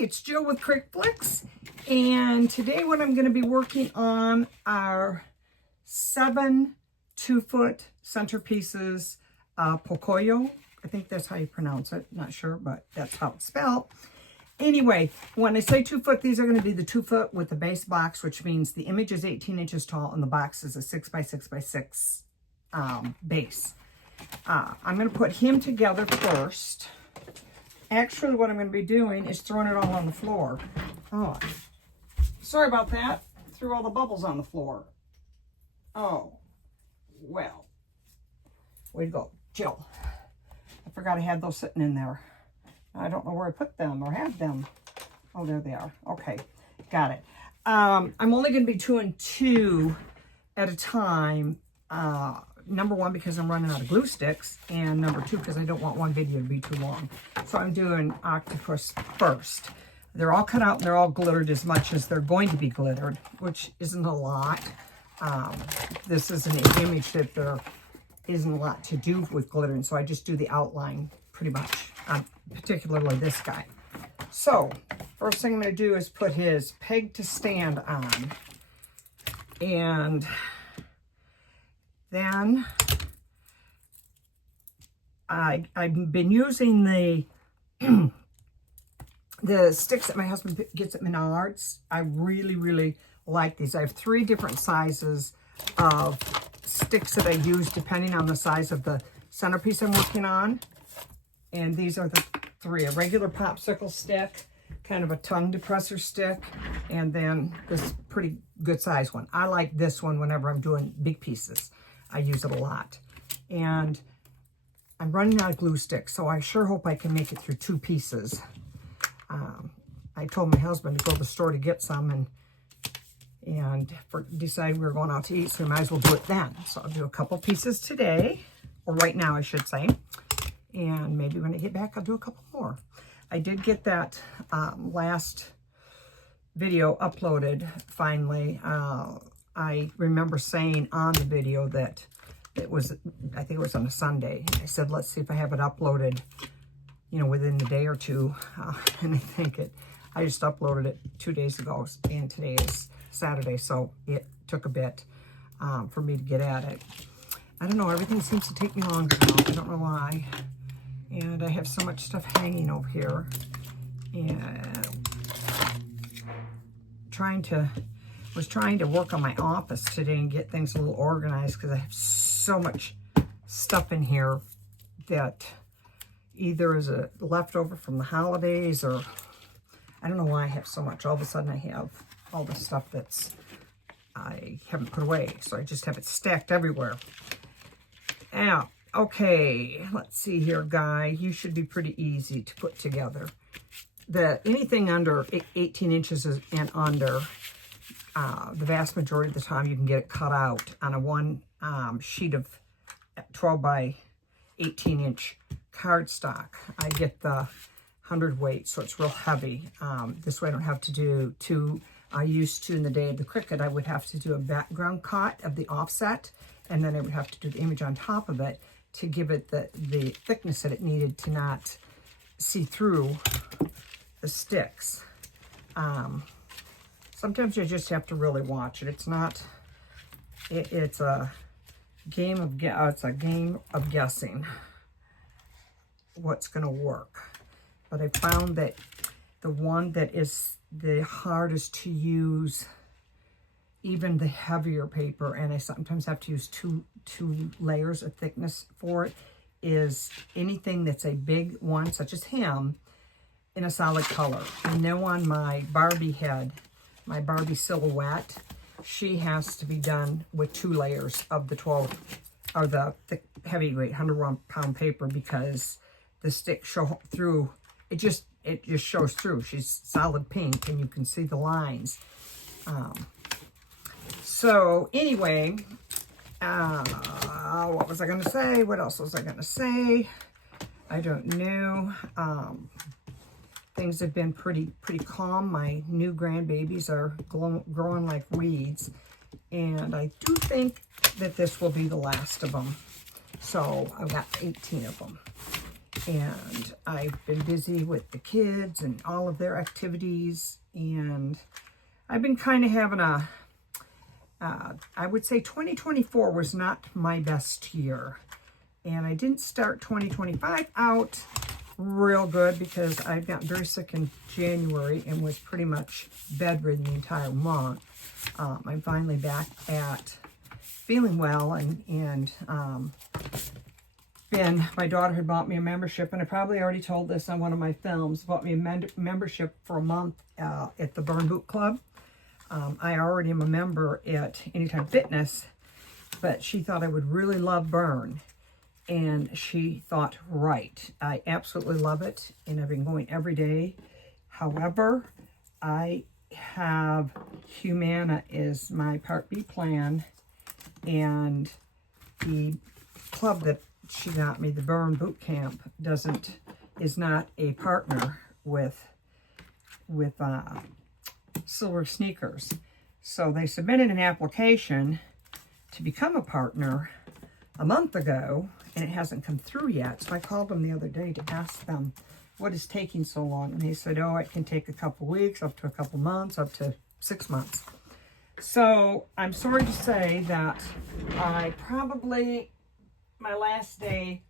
it's Jill with cricflix, and today what I'm going to be working on are 7 2-foot centerpieces, Pocoyo. I think that's how you pronounce it. Not sure, but that's how it's spelled. Anyway, when I say 2 foot, these are going to be the 2 foot with the base box, which means the image is 18 inches tall and the box is a 6 by 6 by 6 base. I'm going to put him together first. Actually, what I'm going to be doing is throwing it all on the floor. Oh, sorry about that. Threw all the bubbles on the floor. Oh, well. Way to go, Jill. I forgot I had those sitting in there. I don't know where I put them or had them. Oh, there they are. Okay, got it. I'm only going to be doing 2 at a time. Number 1, because I'm running out of glue sticks, and number 2, because I don't want one video to be too long. So I'm doing octopus first. They're all cut out and they're all glittered as much as they're going to be glittered, which isn't a lot. This is an image that there isn't a lot to do with glittering, so I just do the outline pretty much, particularly this guy. So first thing I'm going to do is put his peg to stand on, and then I've been using the the sticks that my husband gets at Menards. I really like these. I have 3 different sizes of sticks that I use depending on the size of the centerpiece I'm working on. And these are the 3: a regular popsicle stick, kind of a tongue depressor stick, and then this pretty good size one. I like this one whenever I'm doing big pieces. I use it a lot. And I'm running out of glue sticks, so I sure hope I can make it through 2 pieces. I told my husband to go to the store to get some and decide we were going out to eat, so we might as well do it then. So I'll do a couple pieces today, or right now I should say. And maybe when I get back, I'll do a couple more. I did get that last video uploaded finally. I remember saying on the video that it was, I think it was on a Sunday. I said, let's see if I have it uploaded, you know, within a day or 2. And I think I just uploaded it 2 days ago, and today is Saturday, so it took a bit for me to get at it. I don't know, everything seems to take me longer now. I don't know why. And I have so much stuff hanging over here. And was trying to work on my office today and get things a little organized, because I have so much stuff in here that either is a leftover from the holidays, or I don't know why I have so much. All of a sudden I have all the stuff I haven't put away, so I just have it stacked everywhere. Now, okay, let's see here, Guy. You should be pretty easy to put together. Anything under 18 inches and under, the vast majority of the time you can get it cut out on a one sheet of 12 by 18 inch cardstock. I get the 100 weight, so it's real heavy. This way I don't have to do 2. I used to, in the day of the Cricut, I would have to do a background cut of the offset, and then I would have to do the image on top of it to give it the thickness that it needed to not see through the sticks. Sometimes you just have to really watch it. It's not, it's a game of guessing what's going to work. But I found that the one that is the hardest to use, even the heavier paper, and I sometimes have to use two layers of thickness for it, is anything that's a big one, such as him, in a solid color. I know on my Barbie head, my Barbie silhouette, she has to be done with 2 layers of the 12, or the thick, heavyweight 101-pound paper, because the stick show through. It just shows through. She's solid pink, and you can see the lines. So anyway, what was I going to say? What else was I going to say? I don't know. Things have been pretty calm. My new grandbabies are growing like weeds, and I do think that this will be the last of them. So I've got 18 of them. and I've been busy with the kids and all of their activities, and I've been kind of having a, I would say 2024 was not my best year, and I didn't start 2025 out real good because I got very sick in January and was pretty much bedridden the entire month. I'm finally back at feeling well, and my daughter had bought me a membership, and I probably already told this on one of my films, bought me a membership for a month at the Burn Boot Club. I already am a member at Anytime Fitness, but she thought I would really love Burn, and she thought right. I absolutely love it, and I've been going every day. However, I have Humana is my Part B plan, and the club that she got me, the Burn Boot Camp, is not a partner with Silver Sneakers. So they submitted an application to become a partner a month ago, and it hasn't come through yet. So I called them the other day to ask them what is taking so long, and they said, oh, it can take a couple weeks, up to a couple months, up to 6 months. So I'm sorry to say that my last day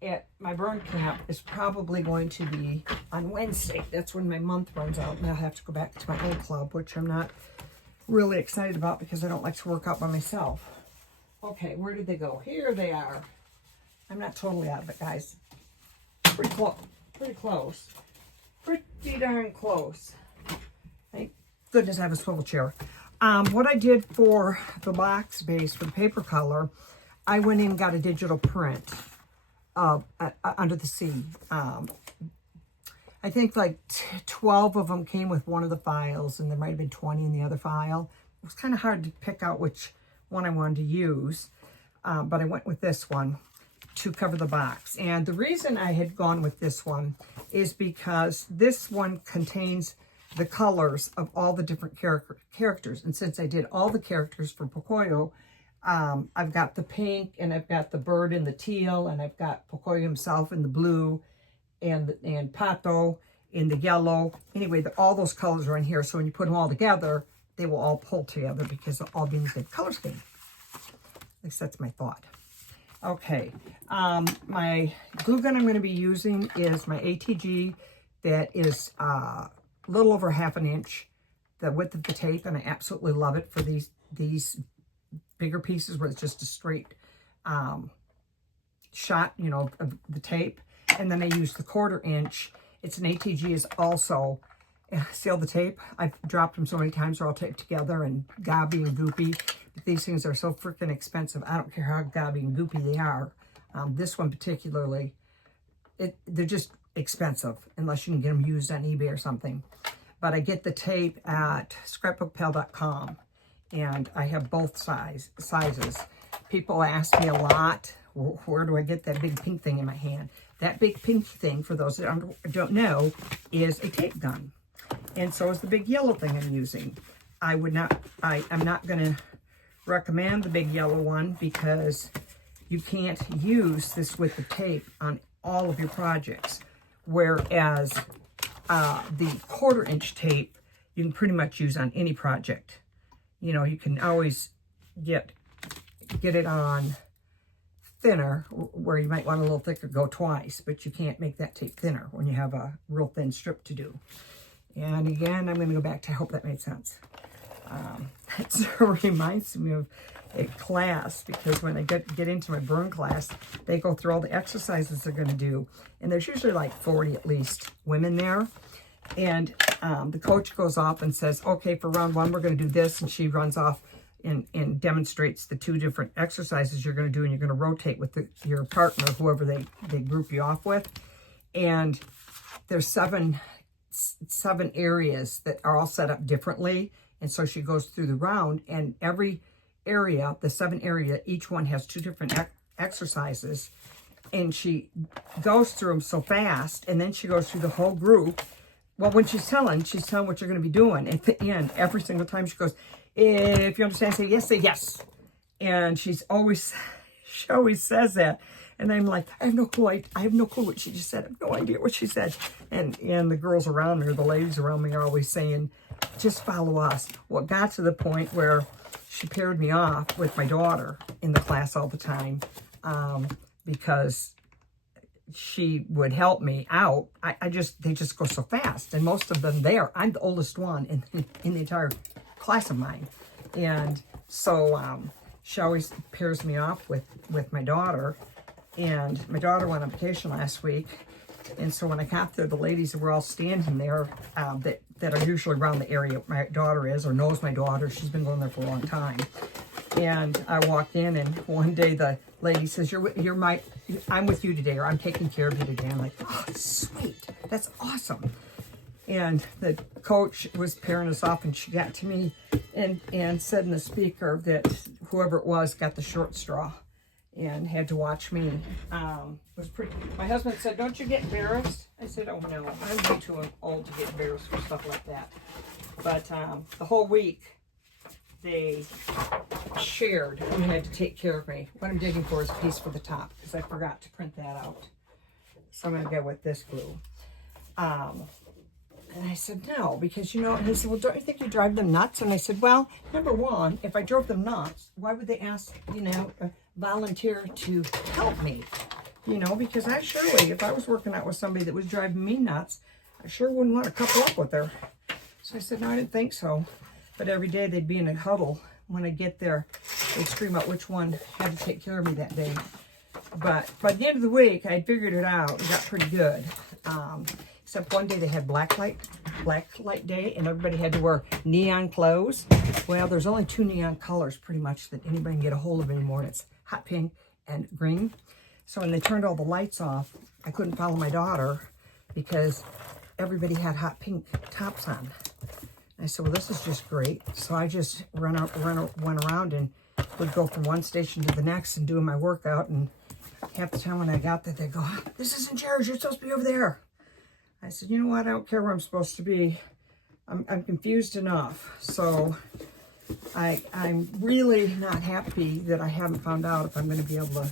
at my burn camp is probably going to be on Wednesday. That's when my month runs out, and I'll have to go back to my old club, which I'm not really excited about because I don't like to work out by myself. Okay, where did they go? Here they are. I'm not totally out of it, guys. Pretty close. Pretty darn close. Thank goodness I have a swivel chair. What I did for the box base for the paper color, I went in and got a digital print of Under the Sea. I think like 12 of them came with one of the files, and there might have been 20 in the other file. It was kind of hard to pick out which one I wanted to use, but I went with this one to cover the box. And the reason I had gone with this one is because this one contains the colors of all the different characters. And since I did all the characters for Pocoyo, I've got the pink, and I've got the bird in the teal, and I've got Pocoyo himself in the blue, and Pato in the yellow. Anyway, all those colors are in here. So when you put them all together, they will all pull together because they'll all be in the same color scheme. At least that's my thought. Okay, my glue gun I'm going to be using is my ATG that is a little over 1/2 inch, the width of the tape, and I absolutely love it for these bigger pieces where it's just a straight shot, you know, of the tape. And then I use the 1/4 inch. It's an ATG is also, see all the tape? I've dropped them so many times they're all taped together and gobby and goopy. But these things are so freaking expensive. I don't care how gobby and goopy they are. This one particularly, they're just expensive unless you can get them used on eBay or something. But I get the tape at scrapbookpal.com, and I have both sizes. People ask me a lot, where do I get that big pink thing in my hand? That big pink thing, for those that don't know, is a tape gun. And so is the big yellow thing I'm using. I'm not going to recommend the big yellow one because you can't use this with the tape on all of your projects. Whereas the 1/4 inch tape, you can pretty much use on any project. You know, you can always get it on thinner, where you might want a little thicker, go twice, but you can't make that tape thinner when you have a real thin strip to do. And again, I'm going to go back to, I hope that made sense. It reminds me of a class, because when I get into my burn class, they go through all the exercises they're going to do, and there's usually like 40 at least women there. And the coach goes off and says, okay, for round 1 we're going to do this, and she runs off and demonstrates the 2 different exercises you're going to do, and you're going to rotate with your partner, whoever they group you off with. And there's seven areas that are all set up differently, and so she goes through the round, and every area, the 7 area, each one has 2 different exercises, and she goes through them so fast, and then she goes through the whole group. Well, when she's telling what you're going to be doing. At the end, every single time she goes, if you understand, say yes, say yes. And she always says that. And I'm like, I have no clue. I have no clue what she just said. I have no idea what she said. And the girls around me, or the ladies around me, are always saying, just follow us. Well, it got to the point where she paired me off with my daughter in the class all the time, because she would help me out. They just go so fast, and most of them there. I'm the oldest one in the entire class of mine, and so she always pairs me off with my daughter. And my daughter went on vacation last week, and so when I got there, the ladies were all standing there that are usually around the area my daughter is, or knows my daughter. She's been going there for a long time. And I walked in, and one day the lady says, I'm with you today, or I'm taking care of you today. I'm like, oh, sweet. That's awesome. And the coach was pairing us off, and she got to me and said in the speaker that whoever it was got the short straw and had to watch me. It was pretty. My husband said, don't you get embarrassed? I said, oh no, I'm way too old to get embarrassed for stuff like that. But the whole week, they shared who had to take care of me. What I'm digging for is a piece for the top, because I forgot to print that out. So I'm going to go with this glue. And I said, no, because, and he said, well, don't you think you drive them nuts? And I said, well, number one, if I drove them nuts, why would they ask, volunteer to help me? Because I surely, if I was working out with somebody that was driving me nuts, I sure wouldn't want to couple up with her. So I said, no, I didn't think so. But every day they'd be in a huddle. When I get there, they'd scream out which one had to take care of me that day. But by the end of the week, I figured it out. It got pretty good. Except one day they had black light day, and everybody had to wear neon clothes. Well, there's only 2 neon colors pretty much that anybody can get a hold of anymore, and it's hot pink and green. So when they turned all the lights off, I couldn't follow my daughter because everybody had hot pink tops on. I said, well, this is just great. So I just went around and would go from one station to the next and doing my workout. And half the time when I got there, they go, this isn't yours. You're supposed to be over there. I said, you know what? I don't care where I'm supposed to be. I'm confused enough. So I'm really not happy that I haven't found out if I'm going to be able to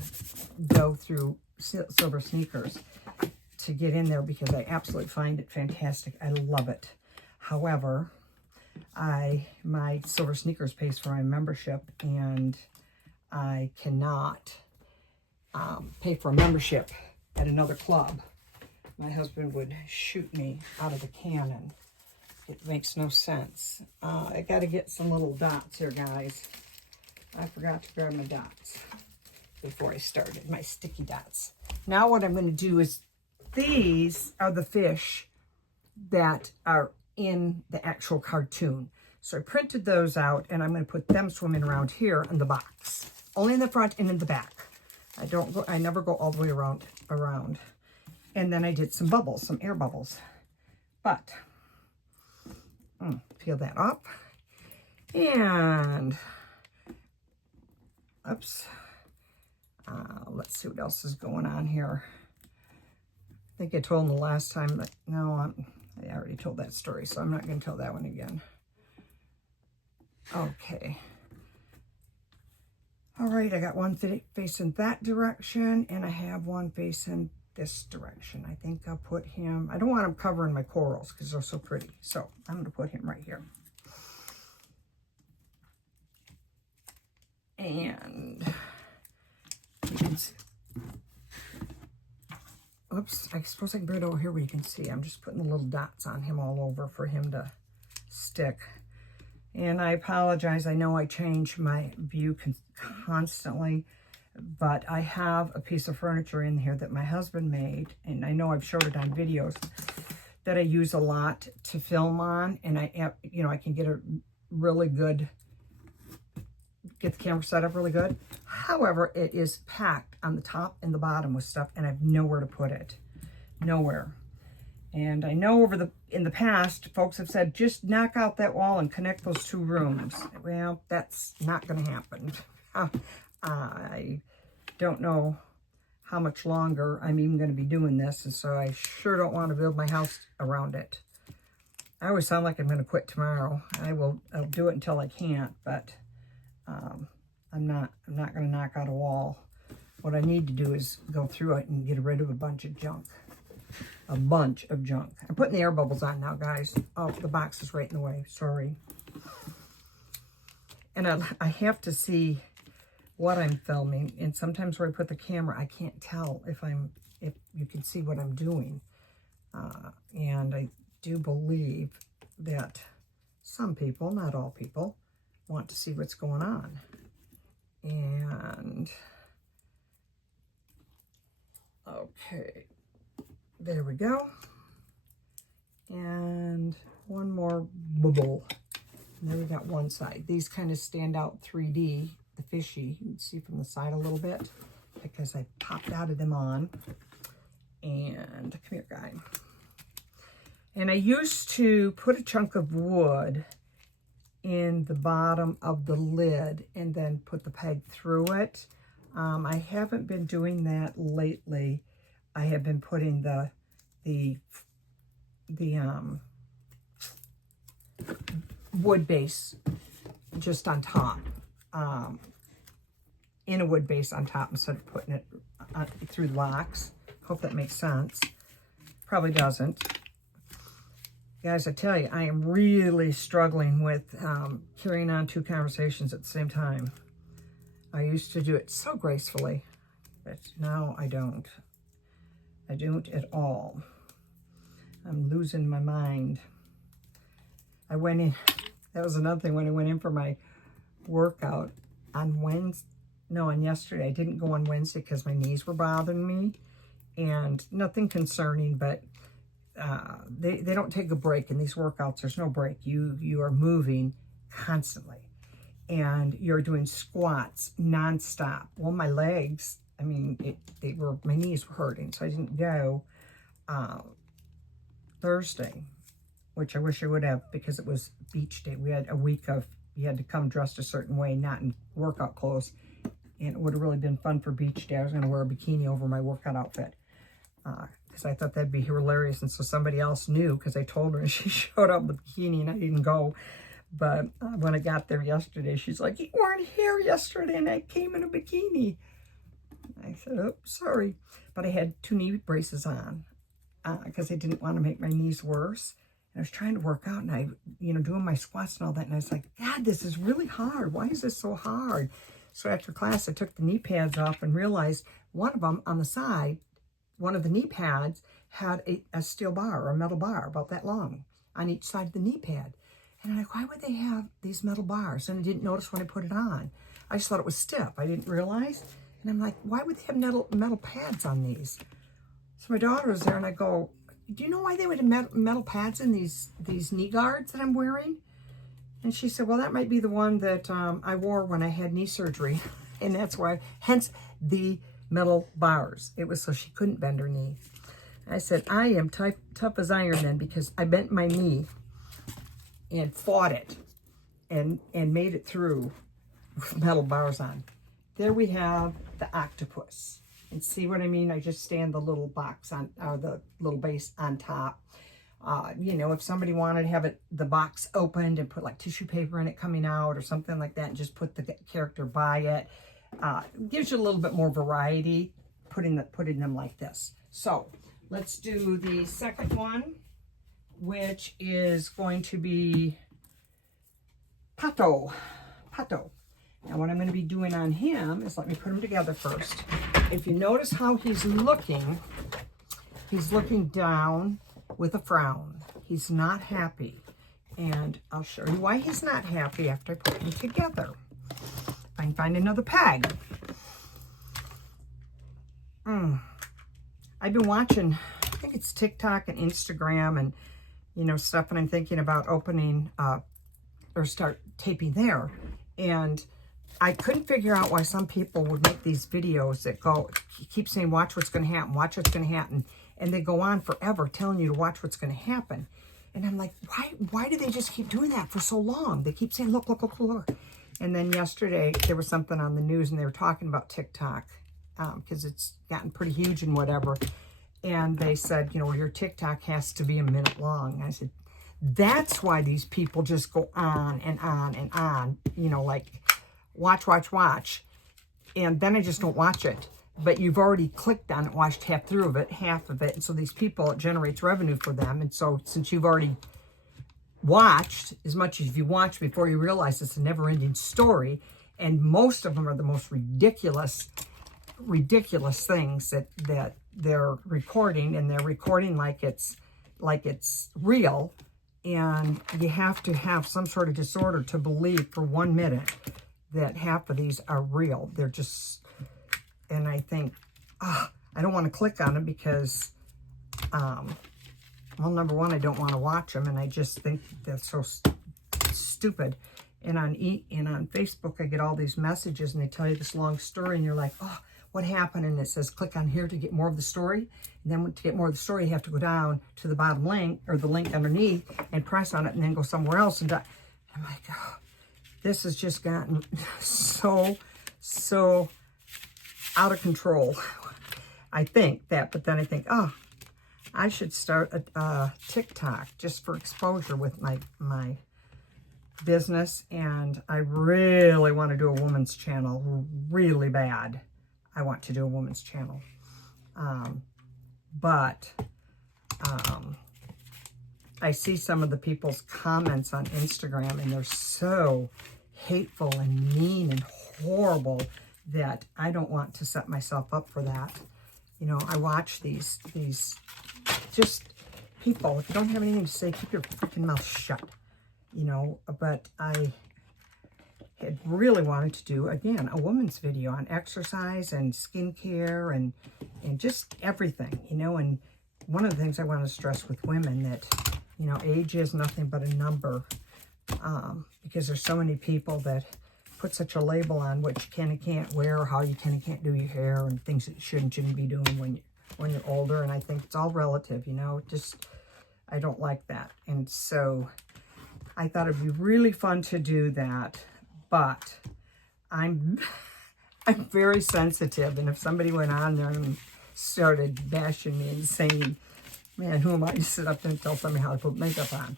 go through Silver Sneakers to get in there, because I absolutely find it fantastic. I love it. However, my Silver Sneakers pays for my membership, and I cannot pay for a membership at another club. My husband would shoot me out of the cannon. It makes no sense. I got to get some little dots here, guys. I forgot to grab my dots before I started, my sticky dots. Now what I'm going to do is, these are the fish that are in the actual cartoon. So I printed those out, and I'm going to put them swimming around here in the box. Only in the front and in the back. I never go all the way around. And then I did some bubbles, some air bubbles. But peel that up. And oops. Let's see what else is going on here. I think I told them the last time, but no, I already told that story, so I'm not going to tell that one again. Okay. All right, I got one facing that direction, and I have one facing this direction. I think I'll put him, I don't want him covering my corals because they're so pretty. So I'm going to put him right here. And you can see, oops, I suppose I can put it over here where you can see. I'm just putting the little dots on him all over for him to stick. And I apologize. I know I change my view constantly, but I have a piece of furniture in here that my husband made, and I know I've showed it on videos, that I use a lot to film on, and I can get a really good, get the camera set up really good. However, it is packed on the top and the bottom with stuff, and I have nowhere to put it. Nowhere. And I know in the past, folks have said, just knock out that wall and connect those 2 rooms. Well, that's not going to happen. I don't know how much longer I'm even going to be doing this, and so I sure don't want to build my house around it. I always sound like I'm going to quit tomorrow. I'll do it until I can't, but I'm not going to knock out a wall what I need to do is go through it and get rid of a bunch of junk. A bunch of junk. I'm putting the air bubbles on now, guys. Oh, the box is right in the way. Sorry. And I have to see what I'm filming. And sometimes where I put the camera, I can't tell if you can see what I'm doing. And I do believe that some people, not all people, want to see what's going on. And okay, there we go. And one more bubble. And then we got one side. These kind of stand out 3D, the fishy. You can see from the side a little bit because I popped out of them on. And come here, guy. And I used to put a chunk of wood in the bottom of the lid and then put the peg through it. I haven't been doing that lately. I have been putting the wood base just on top, in a wood base on top instead of putting it through the box. Hope that makes sense. Probably doesn't. Guys, I tell you, I am really struggling with carrying on two conversations at the same time. I used to do it so gracefully, but now I don't. I don't at all. I'm losing my mind. I went in, that was another thing, when I went in for my workout on Wednesday, no, on yesterday. I didn't go on Wednesday because my knees were bothering me, and nothing concerning, but they don't take a break in these workouts. There's no break. You are moving constantly, and you're doing squats nonstop. Well, my legs, I mean, my knees were hurting, so I didn't go Thursday, which I wish I would have, because it was beach day. We had a week of, you had to come dressed a certain way, not in workout clothes, and it would have really been fun for beach day. I was going to wear a bikini over my workout outfit, because I thought that'd be hilarious. And so somebody else knew, because I told her, and she showed up with a bikini and I didn't go. But when I got there yesterday, she's like, "You weren't here yesterday and I came in a bikini." I said, "Oh, sorry." But I had 2 knee braces on because I didn't want to make my knees worse. And I was trying to work out, and I, doing my squats and all that. And I was like, "God, this is really hard. Why is this so hard?" So after class, I took the knee pads off and realized one of them on the side, one of the knee pads had a steel bar or a metal bar about that long on each side of the knee pad. And I'm like, why would they have these metal bars? And I didn't notice when I put it on. I just thought it was stiff. I didn't realize. And I'm like, why would they have metal pads on these? So my daughter was there, and I go, "Do you know why they would have metal pads in these knee guards that I'm wearing?" And she said, "Well, that might be the one that I wore when I had knee surgery." And that's why, hence the metal bars. It was so she couldn't bend her knee. I said, I am tough as iron then, because I bent my knee and fought it and made it through with metal bars on. There we have the octopus. And see what I mean? I just stand the little box on, or the little base on top. If somebody wanted to have the box opened and put like tissue paper in it coming out or something like that, and just put the character by it, gives you a little bit more variety putting them like this. So let's do the second one, which is going to be Pato. Now what I'm going to be doing on him is, let me put him together first. If you notice how he's looking down with a frown. He's not happy. And I'll show you why he's not happy after I put him together. If I can find another peg. I've been watching, I think it's TikTok and Instagram and, stuff, and I'm thinking about opening or start taping there. And I couldn't figure out why some people would make these videos that keep saying, watch what's going to happen, watch what's going to happen. And they go on forever telling you to watch what's going to happen. And I'm like, why do they just keep doing that for so long? They keep saying, look. And then yesterday, there was something on the news, and they were talking about TikTok, because it's gotten pretty huge and whatever. And they said, your TikTok has to be a minute long. And I said, that's why these people just go on and on and on, like watch. And then I just don't watch it, but you've already clicked on it, watched half of it. And so these people, it generates revenue for them. And so since you've already watched as much as you watched before you realize it's a never-ending story, and most of them are the most ridiculous things that they're recording, and they're recording like it's real. And you have to have some sort of disorder to believe for 1 minute that half of these are real. They're just, and I think, I don't want to click on them because, well, number one, I don't want to watch them, and I just think that's so stupid. And on Facebook, I get all these messages, and they tell you this long story, and you're like, oh, what happened? And it says, click on here to get more of the story. And then to get more of the story, you have to go down to the bottom link, or the link underneath, and press on it, and then go somewhere else. And I'm like, oh, this has just gotten so out of control. I think that, but then I think, oh, I should start a TikTok just for exposure with my business. And I really want to do a woman's channel, really bad. I want to do a woman's channel. But I see some of the people's comments on Instagram, and they're so hateful and mean and horrible that I don't want to set myself up for that. You know, I watch these just people. If you don't have anything to say, keep your freaking mouth shut. You know, but I had really wanted to do, again, a woman's video on exercise and skincare and just everything, you know. And one of the things I want to stress with women that, you know, age is nothing but a number, because there's so many people that put such a label on what you can and can't wear, or how you can and can't do your hair, and things that you shouldn't be doing when you're older. And I think it's all relative, you know. Just, I don't like that. And so I thought it'd be really fun to do that, but I'm very sensitive, and if somebody went on there and started bashing me and saying, man, who am I to sit up and tell somebody how to put makeup on?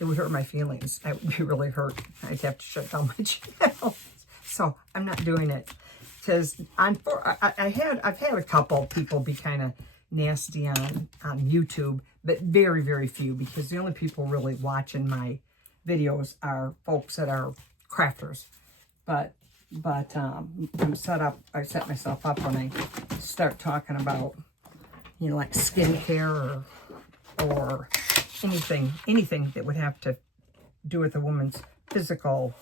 It would hurt my feelings. I would be really hurt. I'd have to shut down my channel. So I'm not doing it, because I've had a couple people be kind of nasty on YouTube, but very, very few, because the only people really watching my videos are folks that are crafters. But I set myself up when I start talking about, you know, like skincare or anything that would have to do with a woman's physical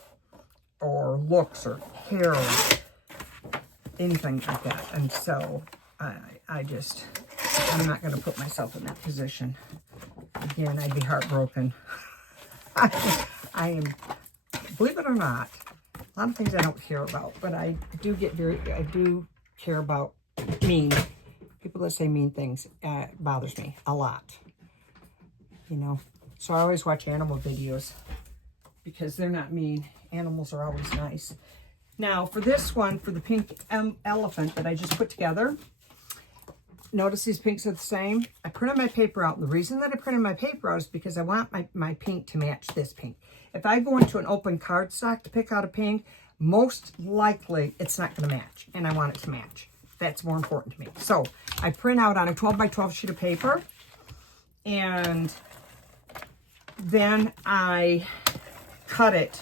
or looks or hair or anything like that. And so I'm not going to put myself in that position. Again, I'd be heartbroken. I am, believe it or not, a lot of things I don't care about, but I do care about people that say mean things. Bothers me a lot, you know. So I always watch animal videos because they're not mean. Animals are always nice. Now for this one, for the pink elephant that I just put together, notice these pinks are the same. I printed my paper out, and the reason that I printed my paper out is because I want my pink to match this pink. If I go into an open cardstock to pick out a pink, most likely it's not going to match, and I want it to match. That's more important to me. So I print out on a 12 by 12 sheet of paper, and then I cut it.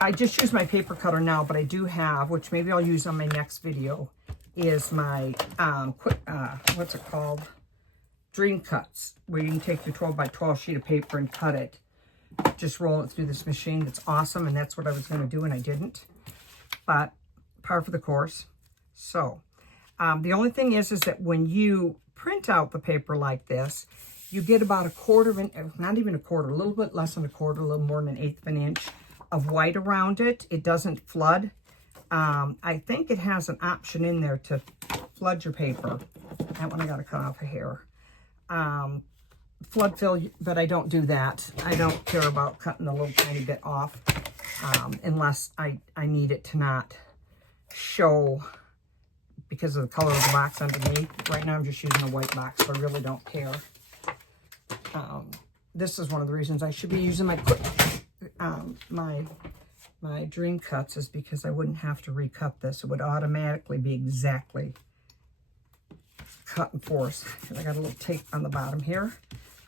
I just use my paper cutter now, but I do have, which maybe I'll use on my next video, is my what's it called? Dream cuts, where you can take your 12 by 12 sheet of paper and cut it. Just roll it through this machine. That's awesome, and that's what I was going to do, and I didn't. But par for the course. So the only thing is that when you print out the paper like this, you get about a quarter of an, not even a quarter, a little bit less than a quarter, a little more than 1/8 of an inch of white around it. It doesn't flood. I think it has an option in there to flood your paper. That one I got to cut off of here. Flood fill, but I don't do that. I don't care about cutting a little tiny bit off unless I need it to not show because of the color of the box underneath. Right now I'm just using a white box, so I really don't care. This is one of the reasons I should be using my my dream cuts is because I wouldn't have to recut this. It would automatically be exactly cut and force. And I got a little tape on the bottom here.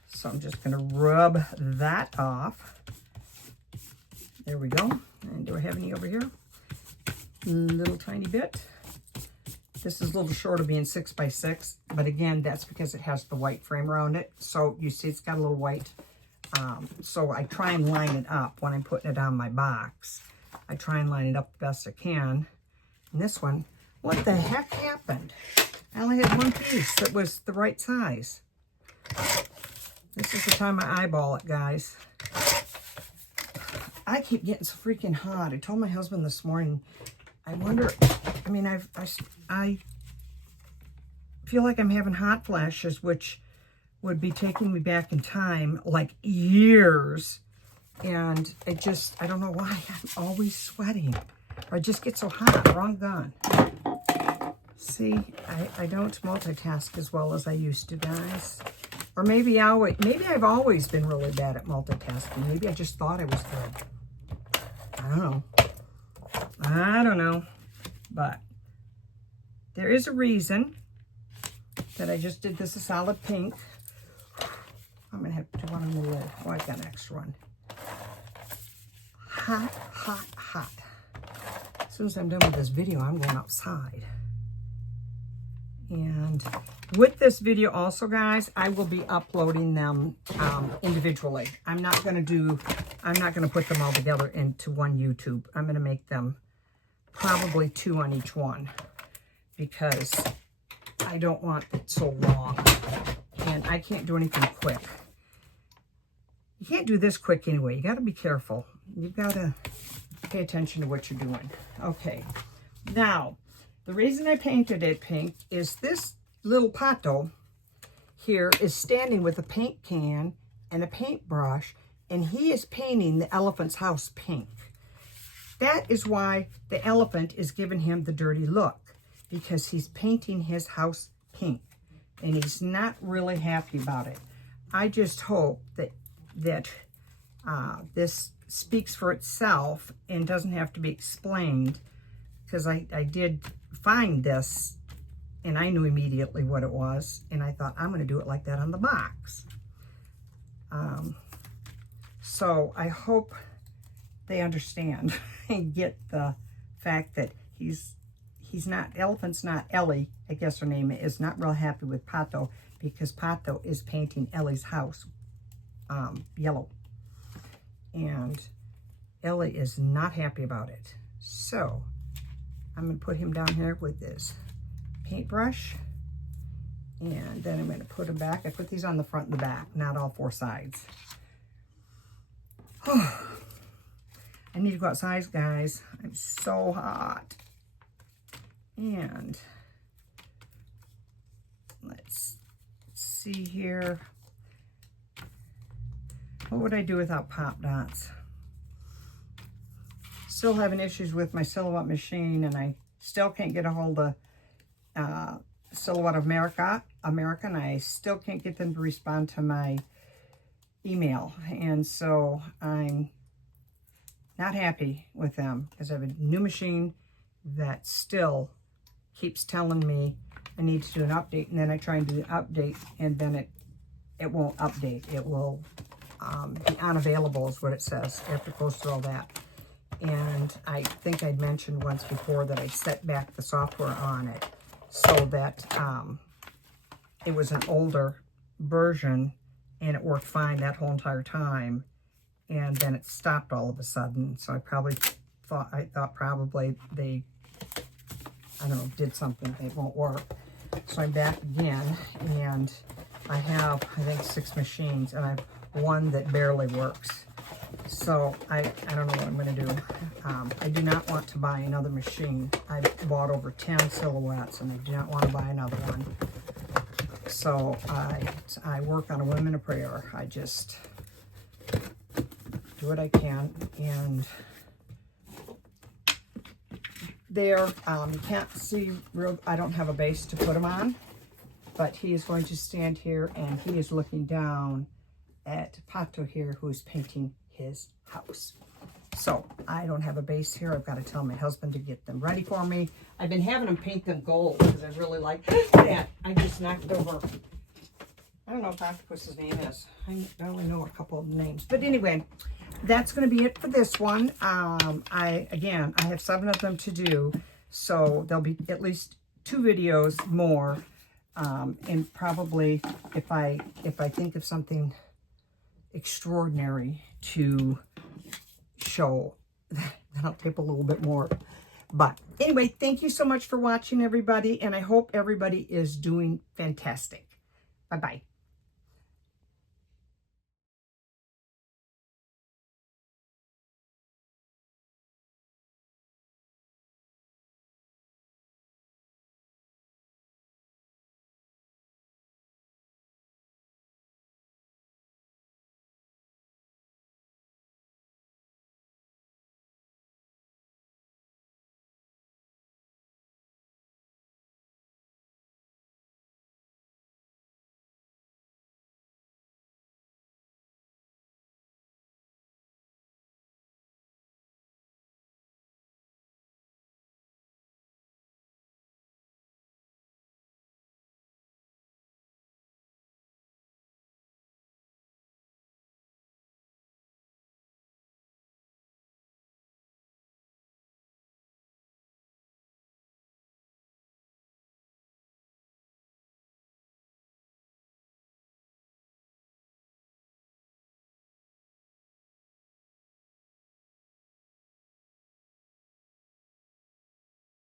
So I'm just going to rub that off. There we go. And do I have any over here? A little tiny bit. This is a little short of being 6 by 6, but again, that's because it has the white frame around it. So you see it's got a little white. So I try and line it up when I'm putting it on my box. I try and line it up the best I can. And this one, what the heck happened? I only had one piece that was the right size. This is the time I eyeball it, guys. I keep getting so freaking hot. I told my husband this morning, I wonder, I mean, I feel like I'm having hot flashes, which would be taking me back in time, like years. And I don't know why, I'm always sweating. Or I just get so hot, wrong gun. See, I don't multitask as well as I used to, guys. Or maybe I've always been really bad at multitasking. Maybe I just thought I was good. I don't know. But there is a reason that I just did this a solid pink. I'm going to have to do one on the lid. Oh, I've got an extra one. Hot, hot, hot. As soon as I'm done with this video, I'm going outside. And with this video also, guys, I will be uploading them individually. I'm not going to put them all together into one YouTube. I'm going to make them probably 2 on each one because I don't want it so long. And I can't do anything quick. You can't do this quick anyway. You got to be careful. You've got to pay attention to what you're doing. Okay. Now, the reason I painted it pink is this little pato here is standing with a paint can and a paintbrush, and he is painting the elephant's house pink. That is why the elephant is giving him the dirty look, because he's painting his house pink, and he's not really happy about it. I just hope that this speaks for itself and doesn't have to be explained, because I did find this and I knew immediately what it was, and I thought, I'm going to do it like that on the box. So I hope they understand and get the fact that elephant's not Ellie, I guess her name is, not real happy with Pato, because Pato is painting Ellie's house yellow. And Ellie is not happy about it. So I'm going to put him down here with this paintbrush. And then I'm going to put him back. I put these on the front and the back, not all 4 sides. I need to go outside, guys. I'm so hot. And let's see here. What would I do without pop dots? Still having issues with my Silhouette machine, and I still can't get a hold of Silhouette America, and I still can't get them to respond to my email. And so I'm not happy with them, because I have a new machine that still keeps telling me I need to do an update, and then I try and do the update, and then it won't update. It will be unavailable is what it says after it goes through all that. And I think I'd mentioned once before that I set back the software on it so that it was an older version, and it worked fine that whole entire time. And then it stopped all of a sudden. So I thought probably they, I don't know, did something. It won't work. So I'm back again, and I have, I think, 6 machines, and I have one that barely works. So I don't know what I'm going to do. I do not want to buy another machine. I've bought over 10 Silhouettes, and I do not want to buy another one. So I work on a whim and a prayer. I just do what I can. And there, you can't see real, I don't have a base to put him on, but he is going to stand here, and he is looking down at Pato here, who's painting his house. So I don't have a base here. I've got to tell my husband to get them ready for me. I've been having him paint them gold because I really like that. I just knocked over, I don't know what Octopus's name is. I only know a couple of names. But anyway, that's going to be it for this one. I have 7 of them to do. So there'll be at least 2 videos more. And probably if I think of something extraordinary to show, then I'll tape a little bit more. But anyway, thank you so much for watching, everybody, and I hope everybody is doing fantastic. Bye-bye.